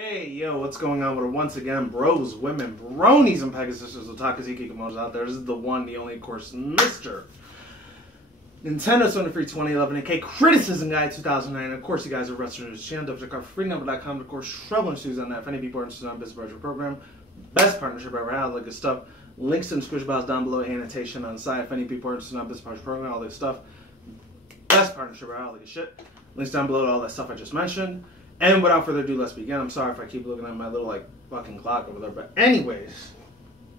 Hey, yo, what's going on with it? Once again, bros, women, bronies, and Pegasus, Otakaziki Kimonos out there. This is the one, the only, of course, Mr. Nintendo Sony Free 2011 AK Criticism Guide 2009. Of course, you guys are wrestling this channel. FreeNumber.com. Of course, Trouble and Shoes on that. If any people are interested on business partnership program, best partnership I ever had, all that good stuff. Links to the description box down below, annotation on the side. If any people are interested on business partnership program, all that stuff. Best partnership I ever had, all that good shit. Links down below to all that stuff I just mentioned. And without further ado, let's begin. I'm sorry if I keep looking at my little, fucking clock over there. But anyways,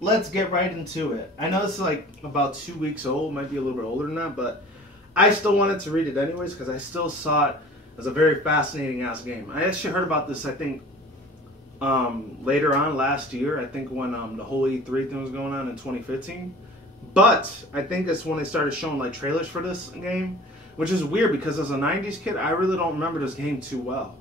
let's get right into it. I know it's, about 2 weeks old. Might be a little bit older than that. But I still wanted to read it anyways because I still saw it as a very fascinating-ass game. I actually heard about this, I think, later on last year. I think when the whole E3 thing was going on in 2015. But I think it's when they started showing, trailers for this game. Which is weird because as a 90s kid, I really don't remember this game too well.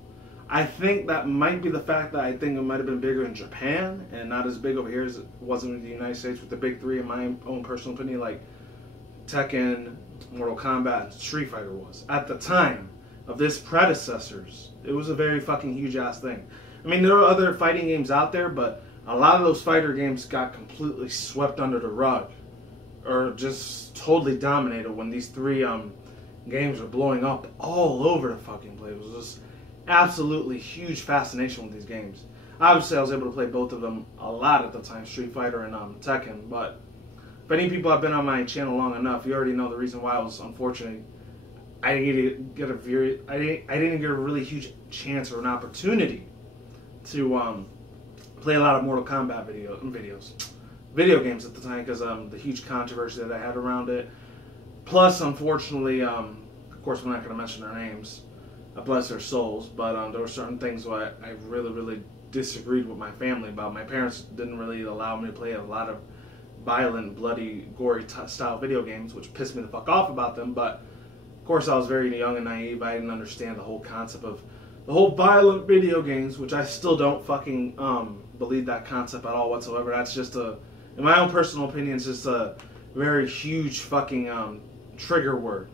I think that might be the fact that I think it might have been bigger in Japan and not as big over here as it was in the United States with the big three, in my own personal opinion, like Tekken, Mortal Kombat, and Street Fighter was. At the time of this predecessors, it was a very fucking huge-ass thing. I mean, there are other fighting games out there, but a lot of those fighter games got completely swept under the rug or just totally dominated when these three games were blowing up all over the fucking place. It was just absolutely huge fascination with these games. Obviously, I was able to play both of them a lot at the time, Street Fighter and Tekken. But if any people have been on my channel long enough, you already know the reason why I was unfortunate. I didn't get a really huge chance or an opportunity to play a lot of Mortal Kombat video games at the time because the huge controversy that I had around it. Plus, unfortunately, of course, we're not going to mention their names. Bless their souls, but there were certain things where I really disagreed with my family about. My parents didn't really allow me to play a lot of violent, bloody, gory style video games, which pissed me the fuck off about them. But of course, I was very young and naive. I didn't understand the whole concept of the whole violent video games, which I still don't fucking believe that concept at all whatsoever. That's just in my own personal opinion, it's just a very huge fucking trigger word.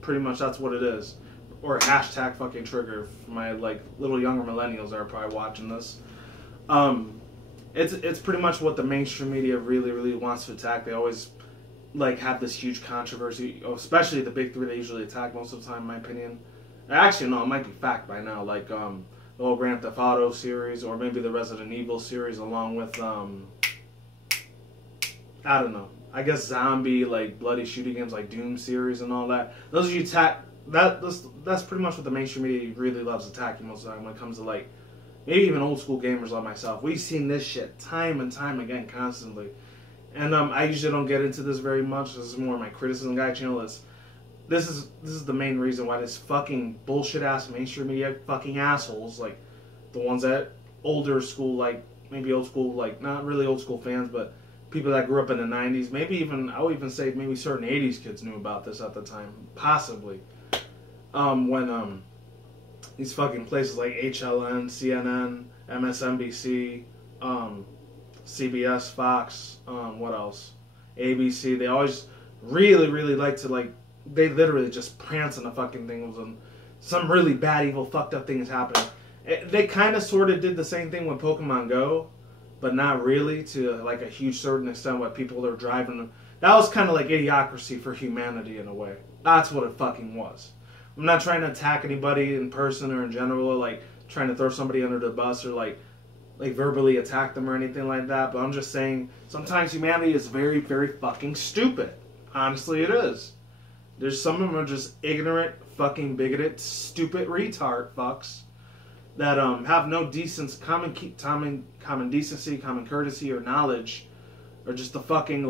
Pretty much, that's what it is. Or hashtag fucking trigger for my little younger millennials that are probably watching this. It's pretty much what the mainstream media really wants to attack. They always have this huge controversy, especially the big three they usually attack most of the time, in my opinion. Actually, no, it might be fact by now, the whole Grand Theft Auto series, or maybe the Resident Evil series, along with I don't know. I guess zombie bloody shooting games like Doom series and all that. Those are you attack. That's pretty much what the mainstream media really loves attacking most of the time when it comes to maybe even old school gamers like myself. We've seen this shit time and time again constantly. And I usually don't get into this very much. This is more my criticism guide channel. This is the main reason why this fucking bullshit ass mainstream media fucking assholes, the ones that older school, maybe old school, not really old school fans, but people that grew up in the 90s, maybe even, I would even say maybe certain 80s kids knew about this at the time, possibly. When these fucking places like HLN, CNN, MSNBC, CBS, Fox, what else? ABC, they always really like to they literally just prance on the fucking thing when some really bad, evil, fucked up thing is happening. They kind of sort of did the same thing with Pokemon Go, but not really to a huge certain extent what people are driving. That was kind of like idiocracy for humanity in a way. That's what it fucking was. I'm not trying to attack anybody in person or in general, trying to throw somebody under the bus or verbally attack them or anything like that. But I'm just saying sometimes humanity is very fucking stupid. Honestly, it is. There's some of them are just ignorant, fucking bigoted, stupid retard fucks that have no common decency, common courtesy, or knowledge, or just the fucking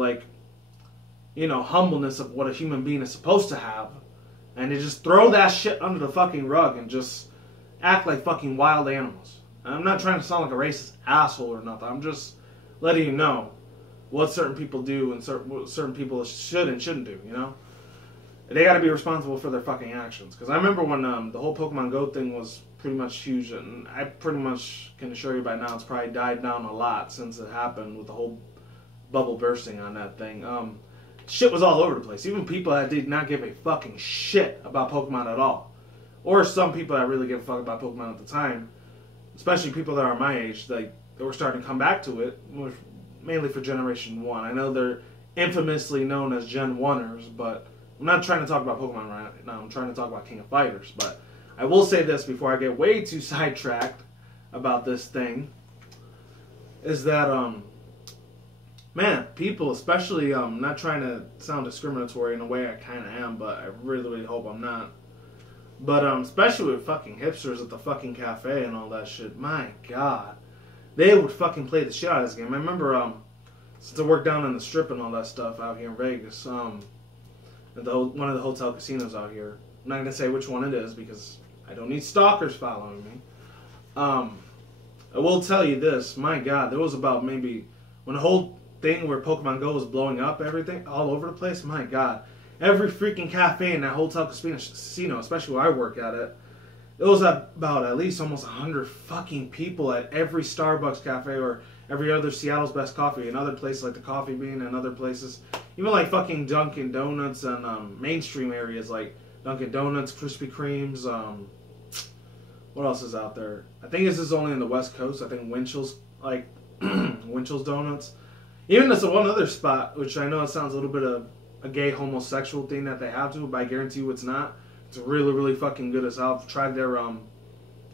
humbleness of what a human being is supposed to have. And they just throw that shit under the fucking rug and just act like fucking wild animals. And I'm not trying to sound like a racist asshole or nothing. I'm just letting you know what certain people do and what certain people should and shouldn't do, They gotta be responsible for their fucking actions. Because I remember when the whole Pokemon Go thing was pretty much huge, and I pretty much can assure you by now it's probably died down a lot since it happened with the whole bubble bursting on that thing. Shit was all over the place. Even people that did not give a fucking shit about Pokemon at all. Or some people that really give a fuck about Pokemon at the time. especially people that are my age, like they were starting to come back to it, mainly for Generation 1. I know they're infamously known as Gen 1ers, but I'm not trying to talk about Pokemon right now. I'm trying to talk about King of Fighters. But I will say this before I get way too sidetracked about this thing, is that, man, people, especially, not trying to sound discriminatory in a way I kind of am, but I really, really hope I'm not. But, especially with fucking hipsters at the fucking cafe and all that shit, my God. They would fucking play the shit out of this game. I remember, since I worked down on the Strip and all that stuff out here in Vegas, at one of the hotel casinos out here. I'm not going to say which one it is because I don't need stalkers following me. I will tell you this, my God, there was about maybe, when the whole thing where Pokemon Go was blowing up everything, all over the place, my God. Every freaking cafe in that hotel casino, especially where I work at it, it was about at least almost 100 fucking people at every Starbucks cafe or every other Seattle's Best Coffee and other places like the Coffee Bean and other places. Even like fucking Dunkin' Donuts and mainstream areas like Dunkin' Donuts, Krispy Kremes. What else is out there? I think this is only in the West Coast. I think Winchell's, like, Winchell's Donuts. Even there's one other spot, which I know it sounds a little bit of a gay homosexual thing that they have to, but I guarantee you it's not. It's really, really fucking good as hell. I've tried their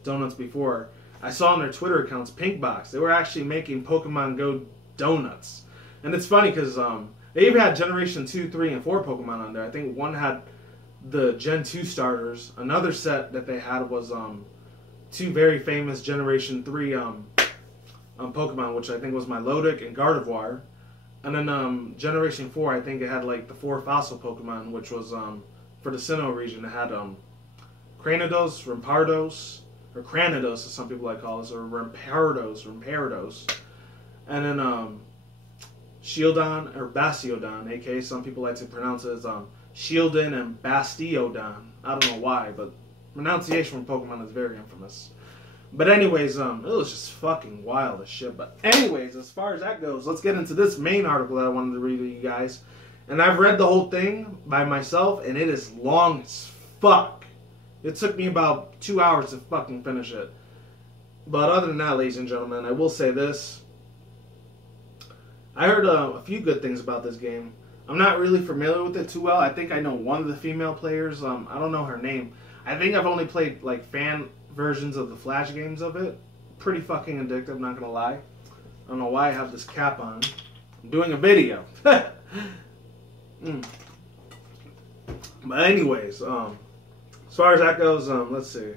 donuts before. I saw on their Twitter accounts, Pinkbox, they were actually making Pokemon Go donuts. And it's funny because they even had Generation 2, 3, and 4 Pokemon on there. I think one had the Gen 2 starters. Another set that they had was two very famous Generation 3 Pokemon, which I think was Milotic and Gardevoir. And then Generation 4, I think it had like the 4 fossil Pokemon, which was for the Sinnoh region. It had Cranidos, Rampardos, or Cranidos as some people like call it, or Rampardos. And then Shieldon, or Bastiodon, aka some people like to pronounce it as Shieldon and Bastiodon. I don't know why, but pronunciation from Pokemon is very infamous. But anyways, it was just fucking wild as shit. But anyways, as far as that goes, let's get into this main article that I wanted to read to you guys. And I've read the whole thing by myself, and it is long as fuck. It took me about 2 hours to fucking finish it. But other than that, ladies and gentlemen, I will say this. I heard a few good things about this game. I'm not really familiar with it too well. I think I know one of the female players. I don't know her name. I think I've only played like fan versions of the Flash games of it. Pretty fucking addictive, not gonna lie. I don't know why I have this cap on. I'm doing a video. But anyways, as far as that goes, let's see.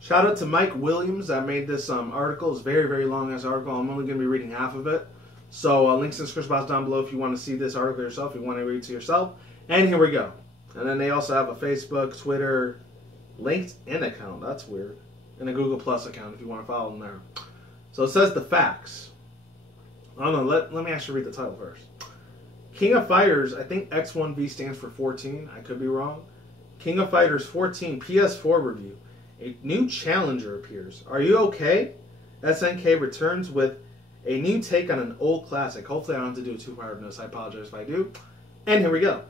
Shout out to Mike Williams that made this article. It's a very, very long ass article. I'm only going to be reading half of it. So links in the description box down below if you want to see this article yourself, if you want to read it to yourself. And here we go. And then they also have a Facebook, Twitter, LinkedIn account. That's weird. And a Google Plus account if you want to follow them there. So it says the facts. I don't know. Let me actually read the title first. King of Fighters, I think X1V stands for 14. I could be wrong. King of Fighters 14 PS4 review. A new challenger appears. Are you okay? SNK returns with a new take on an old classic. Hopefully I don't have to do a two-part on this. I apologize if I do. And here we go.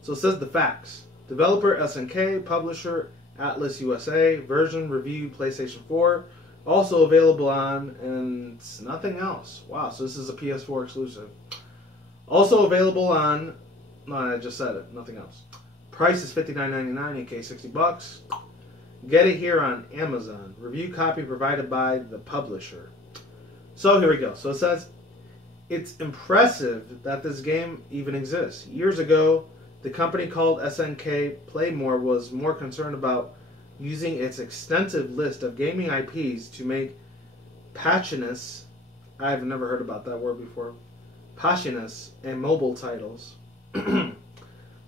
So it says the facts. Developer SNK, publisher Atlas USA, version review PlayStation 4. Also available on, and nothing else. Wow, so this is a PS4 exclusive. Also available on, no, I just said it, nothing else. Price is $59.99, aka $60. Get it here on Amazon. Review copy provided by the publisher. So here we go. So it says, it's impressive that this game even exists. Years ago, the company called SNK Playmore was more concerned about using its extensive list of gaming IPs to make passionless, I've never heard about that word before, passionless and mobile titles.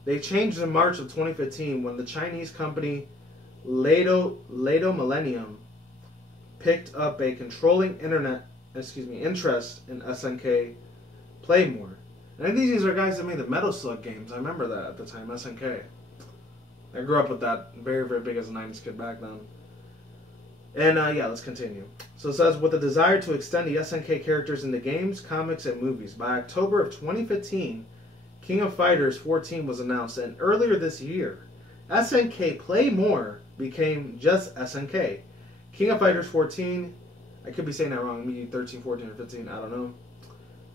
They changed in March of 2015 when the Chinese company Lato Millennium picked up a controlling interest in SNK Playmore. And I think these are guys that made the Metal Slug games. I remember that at the time, SNK. I grew up with that very, very big as a 90s kid back then. And yeah, let's continue. So it says, with a desire to extend the SNK characters into games, comics, and movies. By October of 2015, King of Fighters 14 was announced, and earlier this year, SNK Play More became just SNK. King of Fighters 14, I could be saying that wrong, maybe 13, 14, or 15, I don't know.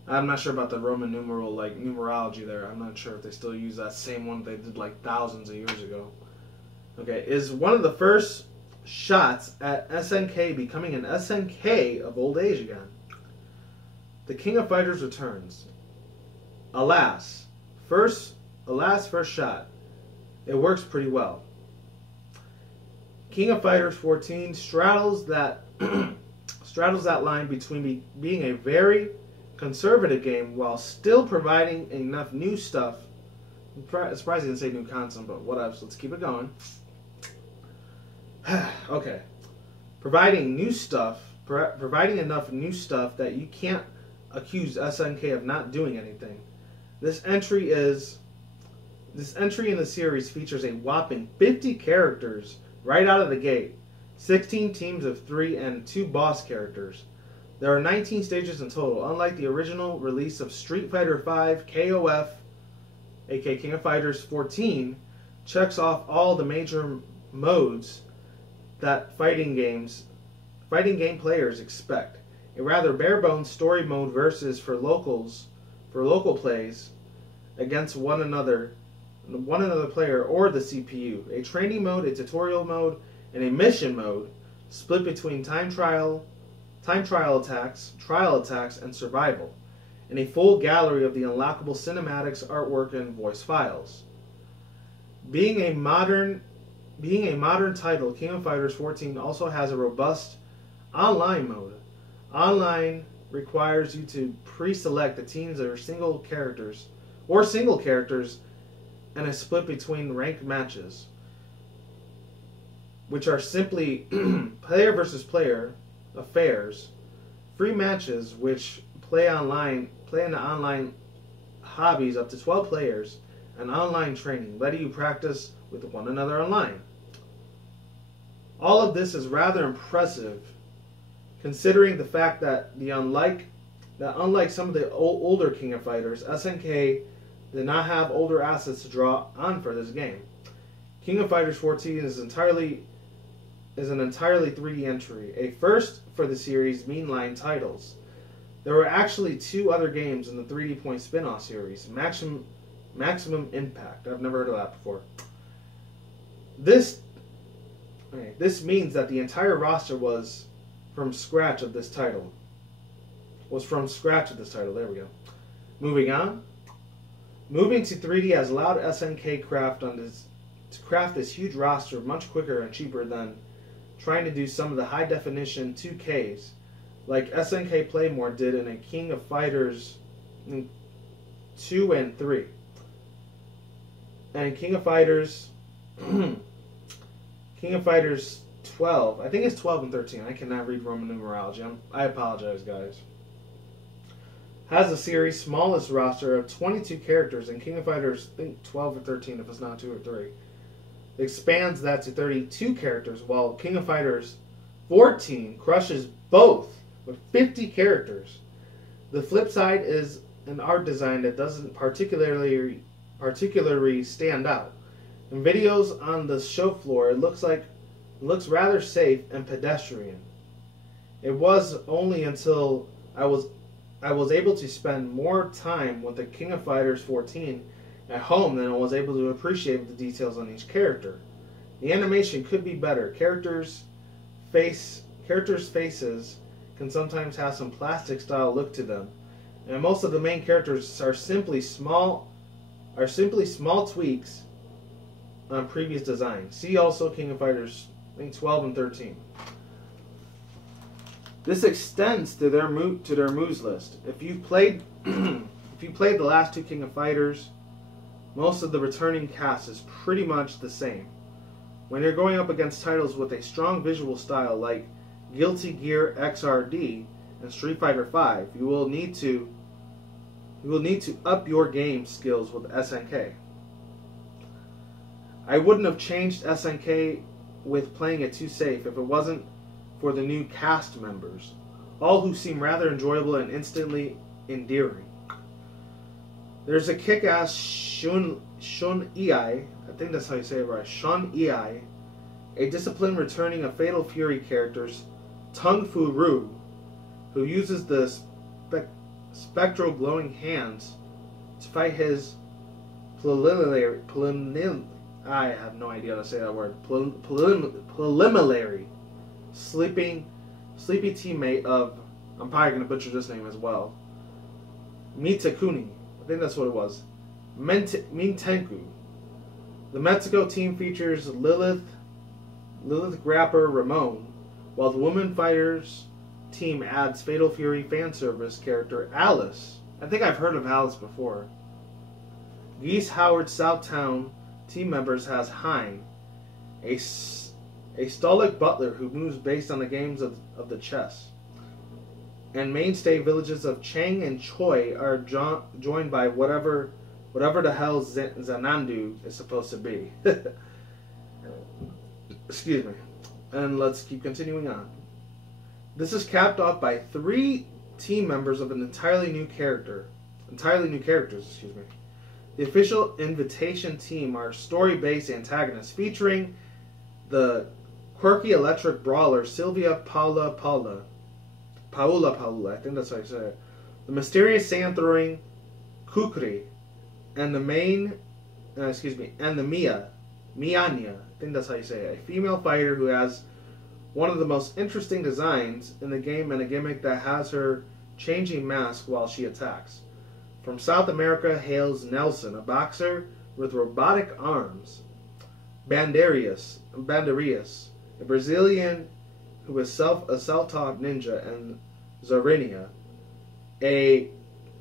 I'm not sure about the Roman numeral, like, numerology there. I'm not sure if they still use that same one they did, like, thousands of years ago. Okay, is one of the first shots at SNK becoming an SNK of old age again. The King of Fighters returns. Alas, first shot. It works pretty well. King of Fighters 14 straddles that line between being a very conservative game while still providing enough new stuff. I'm surprised I didn't say new content, but whatever. So let's keep it going. Okay, providing enough new stuff that you can't accuse SNK of not doing anything. This entry in the series features a whopping 50 characters right out of the gate, 16 teams of 3 and 2 boss characters. There are 19 stages in total. Unlike the original release of Street Fighter V, KOF, aka King of Fighters 14, checks off all the major modes that fighting game players expect. A rather bare-bones story mode versus for local plays against one another player or the CPU. A training mode, a tutorial mode, and a mission mode split between time trial attacks, and survival, and a full gallery of the unlockable cinematics, artwork, and voice files. Being a modern title, King of Fighters 14 also has a robust online mode. Online requires you to pre-select the teams that are single characters, and a split between ranked matches, which are simply player versus player affairs, free matches which play in the online hobbies up to 12 players, and online training, letting you practice with one another online. All of this is rather impressive, considering the fact that unlike some of the older King of Fighters, SNK did not have older assets to draw on for this game. King of Fighters 14 is an entirely 3D entry, a first for the series' mainline titles. There were actually 2 other games in the 3D Point spin-off series, Maximum Impact. I've never heard of that before. This means that the entire roster was from scratch of this title. There we go. Moving on. Moving to 3D has allowed SNK to craft this huge roster much quicker and cheaper than trying to do some of the high-definition 2Ks like SNK Playmore did in a King of Fighters 2 and 3. And King of Fighters 12, I think it's 12 and 13. I cannot read Roman numerology. I apologize, guys. Has the series' smallest roster of 22 characters, and King of Fighters, I think 12 or 13 if it's not 2 or 3. Expands that to 32 characters, while King of Fighters 14 crushes both with 50 characters. The flip side is an art design that doesn't particularly stand out. In videos on the show floor, it looks rather safe and pedestrian. It was only until I was able to spend more time with the King of Fighters 14 at home than I was able to appreciate the details on each character. The animation could be better. Characters' faces can sometimes have some plastic style look to them, and most of the main characters are simply small tweaks on previous designs. See also King of Fighters, I think 12 and 13. This extends to their moves list. If you played the last 2 King of Fighters, most of the returning cast is pretty much the same. When you're going up against titles with a strong visual style like Guilty Gear XRD and Street Fighter V, you will need to up your game skills with SNK. I wouldn't have changed SNK with playing it too safe if it wasn't for the new cast members, all who seem rather enjoyable and instantly endearing. There's a kick-ass Shun Ei, I think that's how you say it right, Shun Ei a disciplined returning of Fatal Fury characters, Tung Fu Ru, who uses the spectral glowing hands to fight his I have no idea how to say that word. Preliminary sleepy teammate of, I'm probably going to butcher this name as well, Mitakuni. I think that's what it was. Mintenku. The Mexico team features Lilith Grapper Ramon, while the women fighters team adds Fatal Fury fan service character Alice. I think I've heard of Alice before. Geese Howard Southtown team members has Hein, a stolic butler who moves based on the games of the chess. And mainstay villages of Chang and Choi are joined by whatever the hell Zanandu is supposed to be. Excuse me. And let's keep continuing on. This is capped off by 3 team members of an entirely new characters, excuse me. The official invitation team are story-based antagonists featuring the quirky electric brawler Sylvia Paula, I think that's how you say it. The mysterious sand-throwing Kukri, and the Mianya, I think that's how you say it. A female fighter who has one of the most interesting designs in the game and a gimmick that has her changing mask while she attacks. From South America hails Nelson, a boxer with robotic arms. Bandarias, a Brazilian who is a self-taught ninja, and Zarinia,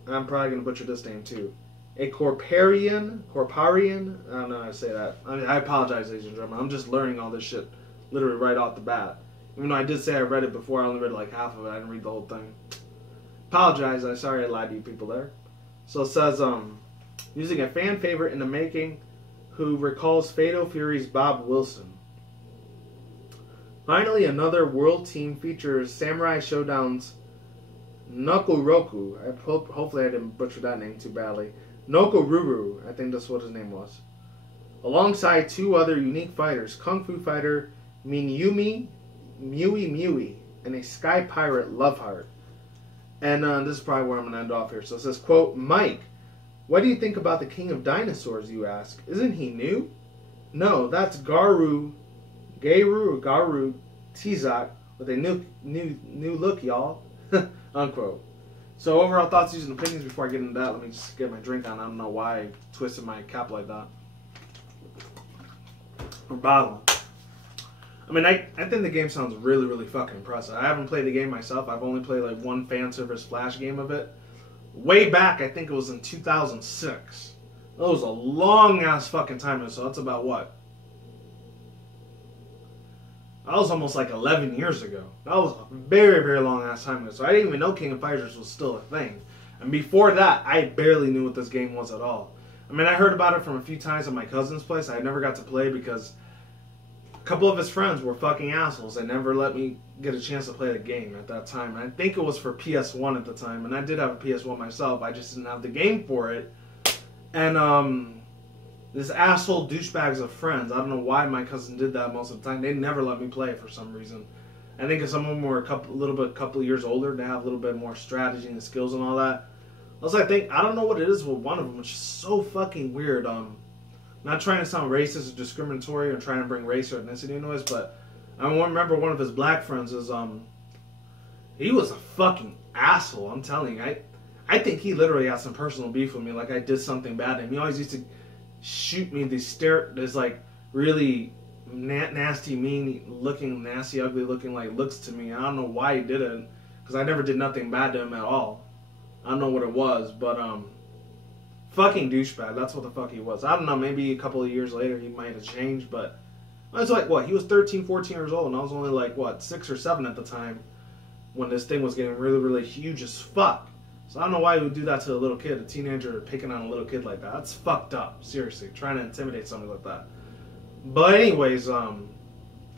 I'm probably going to butcher this name too, a Corparian, I don't know how to say that. I apologize, ladies and gentlemen. I'm just learning all this shit literally right off the bat. Even though I did say I read it before, I only read like half of it. I didn't read the whole thing. Apologize, I'm sorry I lied to you people there. So it says, using a fan favorite in the making who recalls Fatal Fury's Bob Wilson. Finally, another world team features Samurai Showdown's Nokuroku. Hopefully I didn't butcher that name too badly. Nokururu, I think that's what his name was. Alongside 2 other unique fighters, Kung Fu fighter Miui, and a Sky Pirate Loveheart. And this is probably where I'm going to end off here. So it says, quote, Mike, what do you think about the King of Dinosaurs, you ask? Isn't he new? No, that's Garu Tizak with a new look, y'all. Unquote. So overall thoughts, views, and opinions before I get into that. Let me just get my drink on. I don't know why I twisted my cap like that. Or bottle. I mean, I think the game sounds really, really fucking impressive. I haven't played the game myself. I've only played like one fan service flash game of it. Way back, I think it was in 2006. That was a long ass fucking time ago, so that's about what? That was almost like 11 years ago. That was a very, very long ass time ago. So I didn't even know King of Fighters was still a thing. And before that, I barely knew what this game was at all. I mean, I heard about it from a few times at my cousin's place. I never got to play because a couple of his friends were fucking assholes. They never let me get a chance to play the game at that time. And I think it was for PS1 at the time. And I did have a PS1 myself. I just didn't have the game for it. And, this asshole douchebags of friends. I don't know why my cousin did that most of the time. They never let me play for some reason. I think because some of them were a couple of years older. They have a little bit more strategy and skills and all that. Also, I don't know what it is with one of them, which is so fucking weird. Not trying to sound racist or discriminatory or trying to bring race or ethnicity into it, but I remember one of his black friends is he was a fucking asshole. I'm telling you, I think he literally had some personal beef with me, like I did something bad to him. He always used to shoot me these like really nasty, mean looking, nasty, ugly looking like looks to me. I don't know why he did it, because I never did nothing bad to him at all. I don't know what it was, but fucking douchebag. That's what the fuck he was. I don't know, maybe a couple of years later he might have changed, but I was like, what, he was 13, 14 years old, and I was only like, what, 6 or 7 at the time when this thing was getting really, really huge as fuck. So I don't know why he would do that to a little kid, a teenager picking on a little kid like that. That's fucked up, seriously, trying to intimidate somebody like that. But anyways, I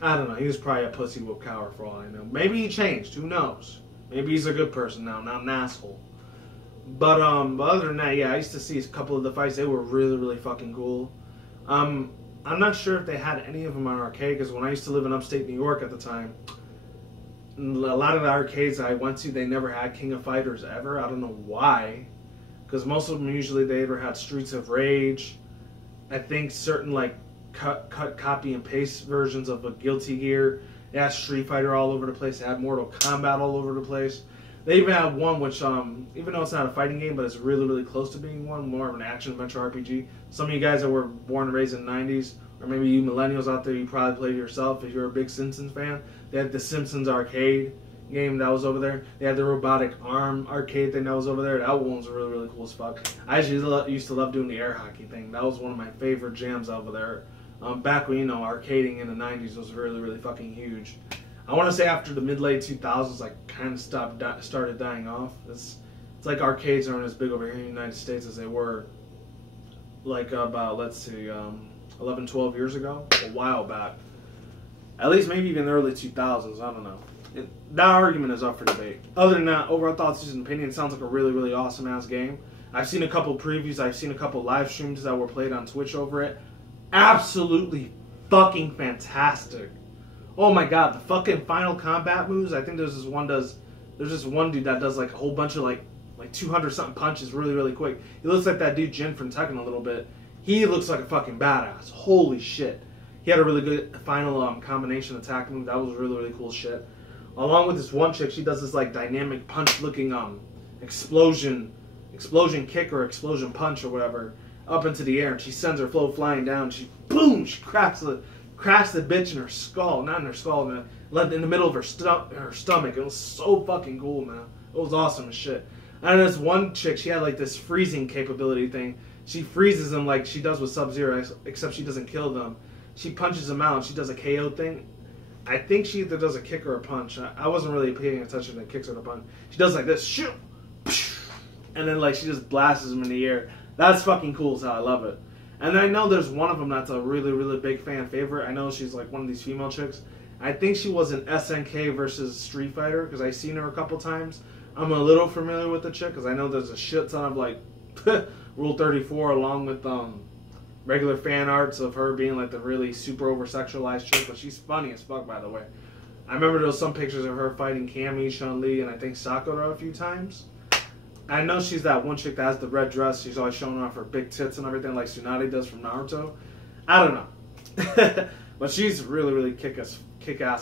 don't know, he was probably a pussy whoop coward for all I know. Maybe he changed, who knows? Maybe he's a good person now, not an asshole. But other than that, yeah, I used to see a couple of the fights. They were really, really fucking cool. I'm I'm not sure if they had any of them on arcade, because when I used to live in upstate New York at the time, a lot of the arcades I went to, they never had King of Fighters ever. I don't know why, because most of them usually they either had Streets of Rage, I think certain like cut, copy, and paste versions of a Guilty Gear. They had Street Fighter all over the place. They had Mortal Kombat all over the place. They even had one which, even though it's not a fighting game, but it's really, really close to being one, more of an action-adventure RPG. Some of you guys that were born and raised in the 90s, or maybe you millennials out there, you probably played it yourself if you're a big Simpsons fan. They had the Simpsons arcade game that was over there. They had the robotic arm arcade thing that was over there. That one was really, really cool as fuck. I actually used to love doing the air hockey thing. That was one of my favorite jams over there. Back when, you know, arcading in the 90s was really, really fucking huge. I want to say after the mid-late 2000s, like, kind of started dying off. It's like arcades aren't as big over here in the United States as they were, like, about, let's see, 11, 12 years ago, a while back. At least maybe even the early 2000s, I don't know. That argument is up for debate. Other than that, overall thoughts and opinions, sounds like a really, really awesome-ass game. I've seen a couple previews, I've seen a couple live streams that were played on Twitch over it. Absolutely fucking fantastic. Oh my god, the fucking final combat moves. I think there's this one dude that does like a whole bunch of like 200 something punches really, really quick. He looks like that dude Jin from Tekken a little bit. He looks like a fucking badass. Holy shit. He had a really good final combination attack move. That was really, really cool shit. Along with this one chick, she does this like dynamic punch looking explosion kick or explosion punch or whatever up into the air, and she sends her flow flying down. She cracks the bitch in her skull, not in her skull, in the middle of her stomach. It was so fucking cool, man. It was awesome as shit. And this one chick, she had like this freezing capability thing. She freezes them like she does with Sub-Zero, except she doesn't kill them. She punches them out, and she does a KO thing. I think she either does a kick or a punch. I wasn't really paying attention to kicks or the punch. She does like this, shoot, and then like she just blasts them in the air. That's fucking cool as hell. I love it. And I know there's one of them that's a really, really big fan favorite. I know she's like one of these female chicks. I think she was in SNK versus Street Fighter, because I've seen her a couple times. I'm a little familiar with the chick, because I know there's a shit ton of like Rule 34 along with regular fan arts of her being like the really super over-sexualized chick, but she's funny as fuck, by the way. I remember there was some pictures of her fighting Cammy, Chun-Li, and I think Sakura a few times. I know she's that one chick that has the red dress. She's always showing off her big tits and everything like Tsunade does from Naruto. I don't know. But she's really, really kick-ass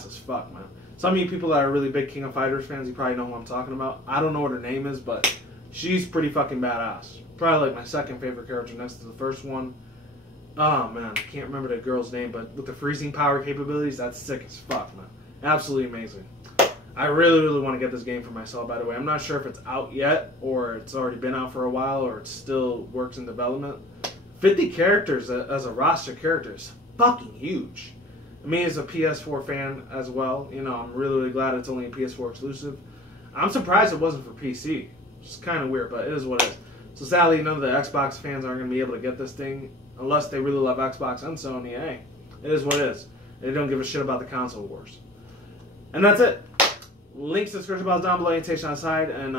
as fuck, man. Some of you people that are really big King of Fighters fans, you probably know who I'm talking about. I don't know what her name is, but she's pretty fucking badass. Probably like my second favorite character next to the first one. Oh, man. I can't remember the girl's name, but with the freezing power capabilities, that's sick as fuck, man. Absolutely amazing. I really, really want to get this game for myself, by the way. I'm not sure if it's out yet, or it's already been out for a while, or it still works in development. 50 characters as a roster character is fucking huge. Me as a PS4 fan as well, you know, I'm really, really glad it's only a PS4 exclusive. I'm surprised it wasn't for PC. It's kind of weird, but it is what it is. So sadly, none of the Xbox fans aren't going to be able to get this thing, unless they really love Xbox and Sony. Hey, it is what it is. They don't give a shit about the console wars. And that's it. Links to the description box down below, annotation on the side, and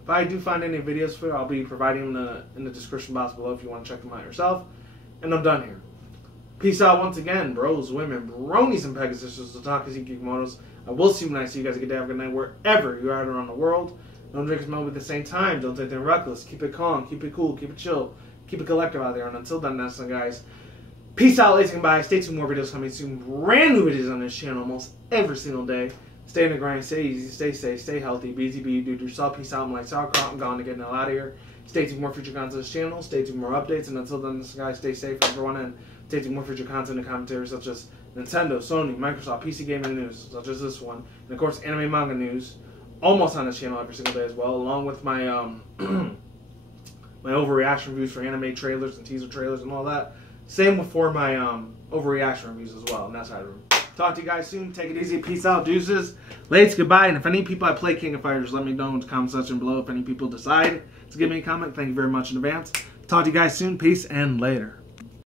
if I do find any videos for it, I'll be providing them in the description box below if you want to check them out yourself. And I'm done here. Peace out once again, bros, women, bronies, and Pegasuses, Otakus, and Kikomotos. I will see you when I see you guys. A good day, have a good night, wherever you are around the world. Don't drink as much at the same time. Don't take them reckless. Keep it calm. Keep it cool. Keep it chill. Keep it collective out there. And until then, that's it, guys. Peace out, ladies and goodbye. Stay tuned, more videos coming soon. Brand new videos on this channel almost every single day. Stay in the grind, stay easy, stay safe, stay healthy. Be easy, be you, do it yourself. Peace out. I'm like sauerkraut. I'm gone to get the hell out of here. Stay tuned, more future content on this channel. Stay tuned, more updates. And until then, guys, stay safe, everyone. And stay tuned, more future content and commentary such as Nintendo, Sony, Microsoft, PC gaming news, such as this one. And of course, anime manga news. Almost on this channel every single day as well. Along with my my overreaction reviews for anime trailers and teaser trailers and all that. Same for my overreaction reviews as well. And that's how I do. Talk to you guys soon. Take it easy. Peace out. Deuces. Ladies, goodbye. And if any people I play King of Fighters, let me know in the comment section below. If any people decide to give me a comment, thank you very much in advance. Talk to you guys soon. Peace and later.